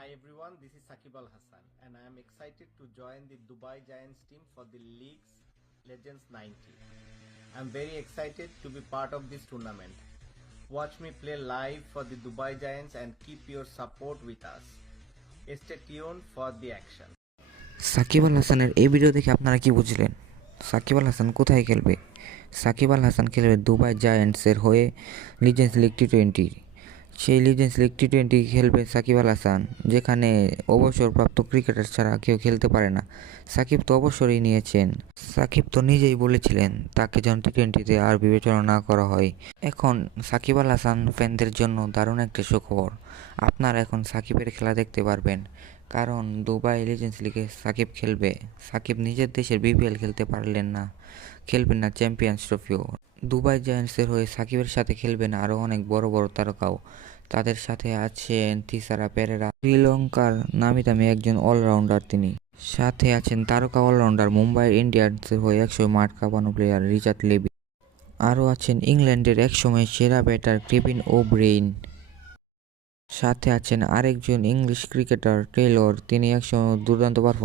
Hi everyone, this is Sakib Al Hassan and I am excited to join the Dubai Giants team for the league's Legends 90. I am very excited to be part of this tournament. Watch me play live for the Dubai Giants and keep your support with us. Stay tuned for the action. Shakib Al হাসানের এই video দেখে আপনারা কি বুঝলেন? সাকিব আল হাসান কোথায় খেলবে? সাকিব আল হাসান খেলবে Dubai জায়ান্টসের হয়ে লিজেন্ডস লিগ টি-20। সেই লিজেন্ডস লিগ টি-20 খেলবে সাকিব আল হাসান, যেখানে অবসরপ্রাপ্ত ক্রিকেটার ছাড়া কেউ খেলতে পারে না। সাকিব তো অবসরই নিয়েছেন। সাকিব তো নিজেই বলেছিলেন তাকে যেন টি-20তে আর বিবেচনা না করা হয়। এখন সাকিব আল হাসান ফ্যানদের জন্য দারুণ একটা সুখবর। আপনারা এখন সাকিবের খেলা দেখতে পারবেন, কারণ দুবাই লিজেন্ডস লিগে সাকিব খেলবে। সাকিব নিজের দেশের বিপিএল খেলতে পারলেন না, খেলবেন না চ্যাম্পিয়ন্স ট্রফিও। দুবাই জায়ান্টসের হয়ে সাকিবের সাথে খেলবেন আরও অনেক বড় বড় তারকাও। তাদের সাথে আছেন থিসারা পেরেরা, শ্রীলঙ্কার নামি দামি একজন অলরাউন্ডার তিনি। সাথে আছেন তারকা অলরাউন্ডার মুম্বাই ইন্ডিয়ান্সের হয়ে একসময় মাঠ কাঁপানো প্লেয়ার রিচার্ড লেভি। আরও আছেন ইংল্যান্ডের একসময় সেরা ব্যাটার কেভিন ও'ব্রেইন। সাথে আছেন আরেকজন ইংলিশ ক্রিকেটার টেলর, তিনি একসময় দুর্দান্ত পারফরম্যান্স